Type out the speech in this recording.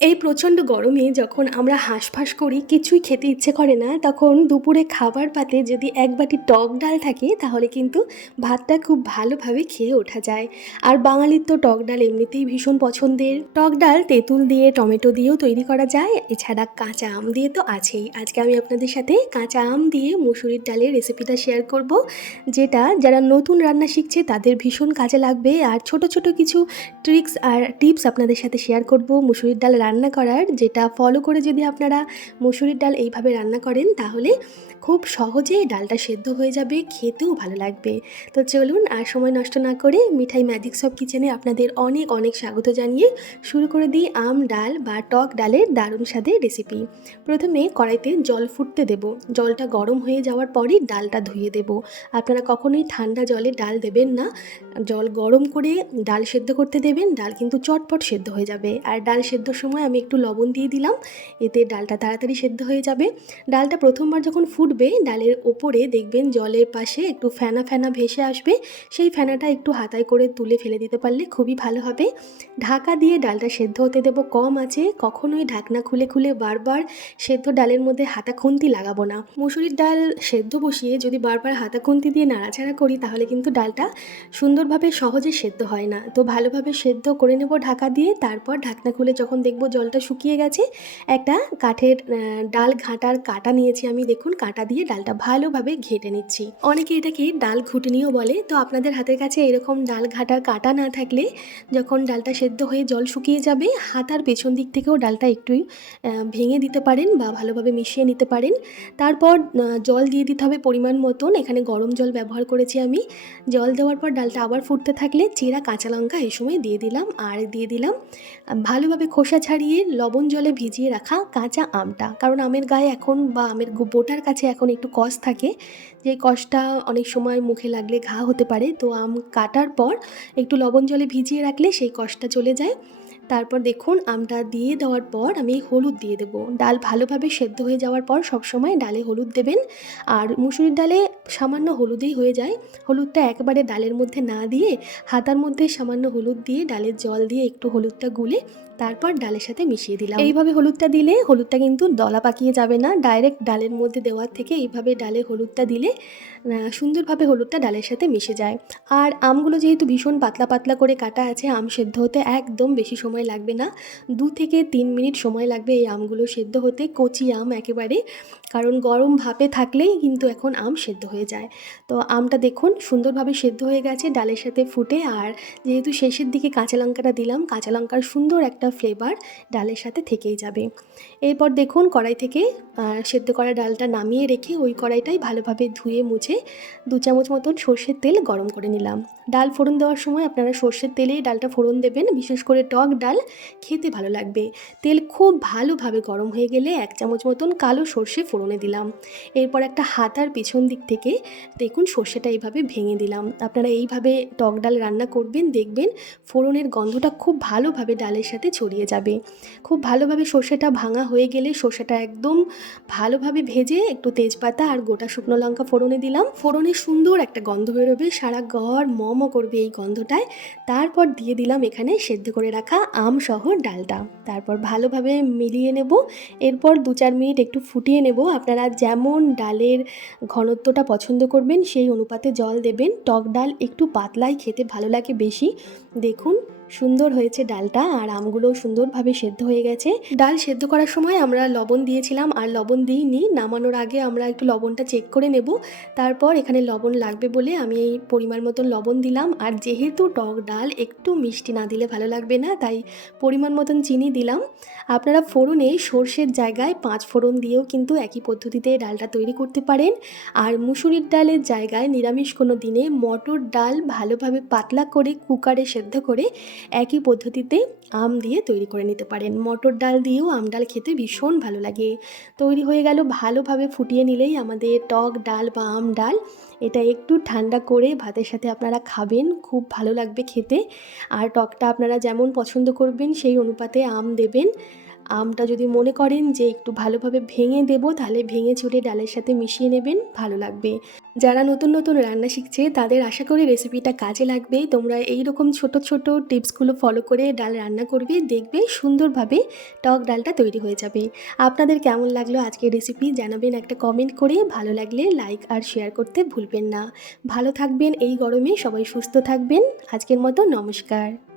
এই প্রচণ্ড গরমে যখন আমরা হাঁসফাঁস করি, কিছুই খেতে ইচ্ছে করে না, তখন দুপুরে খাবার পাতে যদি এক বাটি টক ডাল থাকে, তাহলে কিন্তু ভাতটা খুব ভালোভাবে খেয়ে ওঠা যায়। আর বাঙালির তো টক ডাল এমনিতেই ভীষণ পছন্দের। টক ডাল তেঁতুল দিয়ে, টমেটো দিয়েও তৈরি করা যায়, এছাড়া কাঁচা আম দিয়ে তো আছেই। আজকে আমি আপনাদের সাথে কাঁচা আম দিয়ে মুসুরির ডালের রেসিপিটা শেয়ার করব, যেটা যারা নতুন রান্না শিখছে, তাদের ভীষণ কাজে লাগবে। আর ছোট ছোট কিছু ট্রিক্স আর টিপস আপনাদের সাথে শেয়ার করব, মুসুরির ডাল রান্না করার, যেটা ফলো করে যদি আপনারা মুসুরির ডাল এইভাবে রান্না করেন, তাহলে খুব সহজে ডালটা সেদ্ধ হয়ে যাবে, খেতেও ভালো লাগবে। তো চলুন আর সময় নষ্ট না করে মিঠাই ম্যাজিক সব কিচেনে আপনাদের অনেক অনেক স্বাগত জানিয়ে শুরু করে দিই আম, ডাল বা টক ডালের দারুণ স্বাদের রেসিপি প্রথমে কড়াইতে জল ফুটতে দেব। জলটা গরম হয়ে যাওয়ার পরই ডালটা ধুয়ে দেব। আপনারা কখনোই ঠান্ডা জলে ডাল দেবেন না। জল গরম করে ডাল সেদ্ধ করতে দেবেন, ডাল কিন্তু চটপট সেদ্ধ হয়ে যাবে। আর ডাল সেদ্ধর সময় আমি একটু লবণ দিয়ে দিলাম। এতে ডালটা তাড়াতাড়ি সেদ্ধ হয়ে যাবে। ডালটা প্রথমবার যখন ফুটবে, ডালের ওপরে দেখবেন জলের পাশে একটু ফেনা ফেনা ভেসে আসবে। সেই ফেনাটা একটু হাতায় করে তুলে ফেলে দিতে পারলে খুবই ভালো হবে। ঢাকা দিয়ে ডালটা সেদ্ধ হতে দেবো কম আছে। কখনোই ঢাকনা খুলে খুলে বারবার সেদ্ধ ডালের মধ্যে হাতা খুন্তি লাগাবো না। মুসুরির ডাল সেদ্ধ বসিয়ে যদি বারবার হাতা খুন্তি দিয়ে নাড়াচাড়া করি, তাহলে কিন্তু ডালটা সুন্দরভাবে সহজে সেদ্ধ হয় না। তো ভালোভাবে সেদ্ধ করে নেব ঢাকা দিয়ে। তারপর ঢাকনা খুলে যখন দেখব জলটা শুকিয়ে গেছে, একটা কাঠের ডাল ঘাটার কাটা নিয়েছি আমি। দেখুন, কাটা দিয়ে ডালটা ভালোভাবে ঘেটে নিচ্ছি। অনেকে এটাকে ডাল ঘুটনিও বলে। তো আপনাদের হাতের কাছে এরকম ডাল ঘাটার কাটা না থাকলে যখন ডালটা সেদ্ধ হয়ে জল শুকিয়ে যাবে হাতার পেছন দিক থেকেও ডালটা একটু ভেঙে দিতে পারেন বা ভালোভাবে মিশিয়ে নিতে পারেন। তারপর জল দিয়ে দিতে হবে পরিমাণ মতন। এখানে গরম জল ব্যবহার করেছি আমি। জল দেওয়ার পর ডালটা আবার ফুটতে থাকলে চেরা কাঁচা লঙ্কা এই সময় দিয়ে দিলাম, আর দিয়ে দিলাম। ভালোভাবে খোসা ছাড়িয়ে লবণ জলে ভিজিয়ে রাখা কাঁচা আমটা। কারণ আমের গায়ে এখন বা আমের বোটার কাছে এখন একটু কষ থাকে। যে কষটা অনেক সময় মুখে লাগলে ঘা হতে পারে। তো আম কাটার পর একটু লবণ জলে ভিজিয়ে রাখলে সেই কষটা চলে যায়। তারপর দেখুন আমটা দিয়ে দেওয়ার পর আমি হলুদ দিয়ে দেবো। ডাল ভালোভাবে সেদ্ধ হয়ে যাওয়ার পর সবসময় ডালে হলুদ দেবেন। আর মুসুরির ডালে সামান্য হলুদেই হয়ে যায়। হলুদটা একেবারে ডালের মধ্যে না দিয়ে হাতার মধ্যে সামান্য হলুদ দিয়ে ডালের জল দিয়ে একটু হলুদটা গুলে তারপর ডালের সাথে মিশিয়ে দিলাম। এইভাবে হলুদটা দিলে হলুদটা কিন্তু দলা পাকিয়ে যাবে না। ডাইরেক্ট ডালের মধ্যে দেওয়ার থেকে এইভাবে ডালে হলুদটা দিলে সুন্দরভাবে হলুদটা ডালের সাথে মিশে যায়। আর আমগুলো যেহেতু ভীষণ পাতলা পাতলা করে কাটা আছে, আম সেদ্ধ হতে একদম বেশি সময় লাগবে না। দু থেকে তিন মিনিট সময় লাগবে এই আমগুলো সেদ্ধ হতে। কচি আম একেবারে, কারণ গরম ভাপে থাকলেই কিন্তু এখন আম সেদ্ধ হয়ে যায়। তো আমটা দেখুন, সুন্দরভাবে সেদ্ধ হয়ে গেছে, ডালের সাথে ফুটে। আর যেহেতু শেষের দিকে কাঁচা লঙ্কাটা দিলাম, কাঁচা লঙ্কার সুন্দর একটা ফ্লেভার ডালের সাথে থেকেই যাবে। এরপর দেখুন, কড়াই থেকে সেদ্ধ করা ডালটা নামিয়ে রেখে ওই কড়াইটাই ভালোভাবে ধুয়ে মুছে দু চামচ মতন সর্ষের তেল গরম করে নিলাম। ডাল ফোড়ন দেওয়ার সময় আপনারা সর্ষের তেলেই ডালটা ফোড়ন দেবেন, বিশেষ করে টক ডাল খেতে ভালো লাগবে। তেল খুব ভালোভাবে গরম হয়ে গেলে এক চামচ মতন কালো সর্ষে ফোড়নে দিলাম। এরপর একটা হাতার পিছন দিক থেকে দেখুন সর্ষেটা এইভাবে ভেঙে দিলাম। আপনারা এইভাবে টক ডাল রান্না করবেন, দেখবেন ফোড়নের গন্ধটা খুব ভালোভাবে ডালের সাথে ছড়িয়ে যাবে। খুব ভালোভাবে সর্ষেটা ভাঙা হয়ে গেলে সর্ষেটা একদম ভালোভাবে ভেজে একটু তেজপাতা আর গোটা শুকনো লঙ্কা ফোড়নে দিলাম। ফোড়নে সুন্দর একটা গন্ধ বেরোবে, সারা ঘর মমো করবে এই গন্ধটায়। তারপর দিয়ে দিলাম এখানে সেদ্ধ করে রাখা আম সহ ডালটা। তারপর ভালোভাবে মিলিয়ে নেব। এরপর দু চার মিনিট একটু ফুটিয়ে নেব। আপনারা যেমন ডালের ঘনত্বটা পছন্দ করবেন, সেই অনুপাতে জল দেবেন। টক ডাল একটু পাতলাই খেতে ভালো লাগে বেশি। দেখুন সুন্দর হয়েছে ডালটা আর আমগুলোও সুন্দরভাবে সেদ্ধ হয়ে গেছে। ডাল সেদ্ধ করার সময় আমরা লবণ দিয়েছিলাম আর লবণ দিইনি। নামানোর আগে আমরা একটু লবণটা চেক করে নেব। তারপর এখানে লবণ লাগবে বলে আমি এই পরিমাণ মতন লবণ দিলাম। আর যেহেতু টক ডাল, একটু মিষ্টি না দিলে ভালো লাগবে না, তাই পরিমাণ মতন চিনি দিলাম। আপনারা ফোড়নে সর্ষের জায়গায় পাঁচ ফোড়ন দিয়েও কিন্তু একই পদ্ধতিতে ডালটা তৈরি করতে পারেন। আর মুসুরির ডালের জায়গায় নিরামিষ কোনো দিনে মটর ডাল ভালোভাবে পাতলা করে কুকারে সেদ্ধ করে একই পদ্ধতিতে আম দিয়ে তৈরি করে নিতে পারেন। মটর ডাল দিয়েও আম ডাল খেতে ভীষণ ভালো লাগে। তৈরি হয়ে গেল ভালোভাবে ফুটিয়ে নিলেই আমাদের টক ডাল বা আম ডাল। এটা একটু ঠান্ডা করে ভাতের সাথে আপনারা খাবেন, খুব ভালো লাগবে খেতে। আর টকটা আপনারা যেমন পছন্দ করবেন, সেই অনুপাতে আম দেবেন। আমটা যদি মনে করেন যে একটু ভালোভাবে ভেঙে দেবো, তাহলে ভেঙে চুড়ে ডালের সাথে মিশিয়ে নেবেন, ভালো লাগবে। যারা নতুন নতুন রান্না শিখছে, তাদের আশা করি রেসিপিটা কাজে লাগবে। তোমরা এই রকম ছোট ছোট টিপসগুলো ফলো করে ডাল রান্না করবে, দেখবে সুন্দরভাবে টক ডালটা তৈরি হয়ে যাবে। আপনাদের কেমন লাগল আজকের রেসিপি জানাবেন একটা কমেন্ট করে। ভালো লাগলে লাইক আর শেয়ার করতে ভুলবেন না। ভালো থাকবেন এই গরমে, সবাই সুস্থ থাকবেন। আজকের মতো নমস্কার।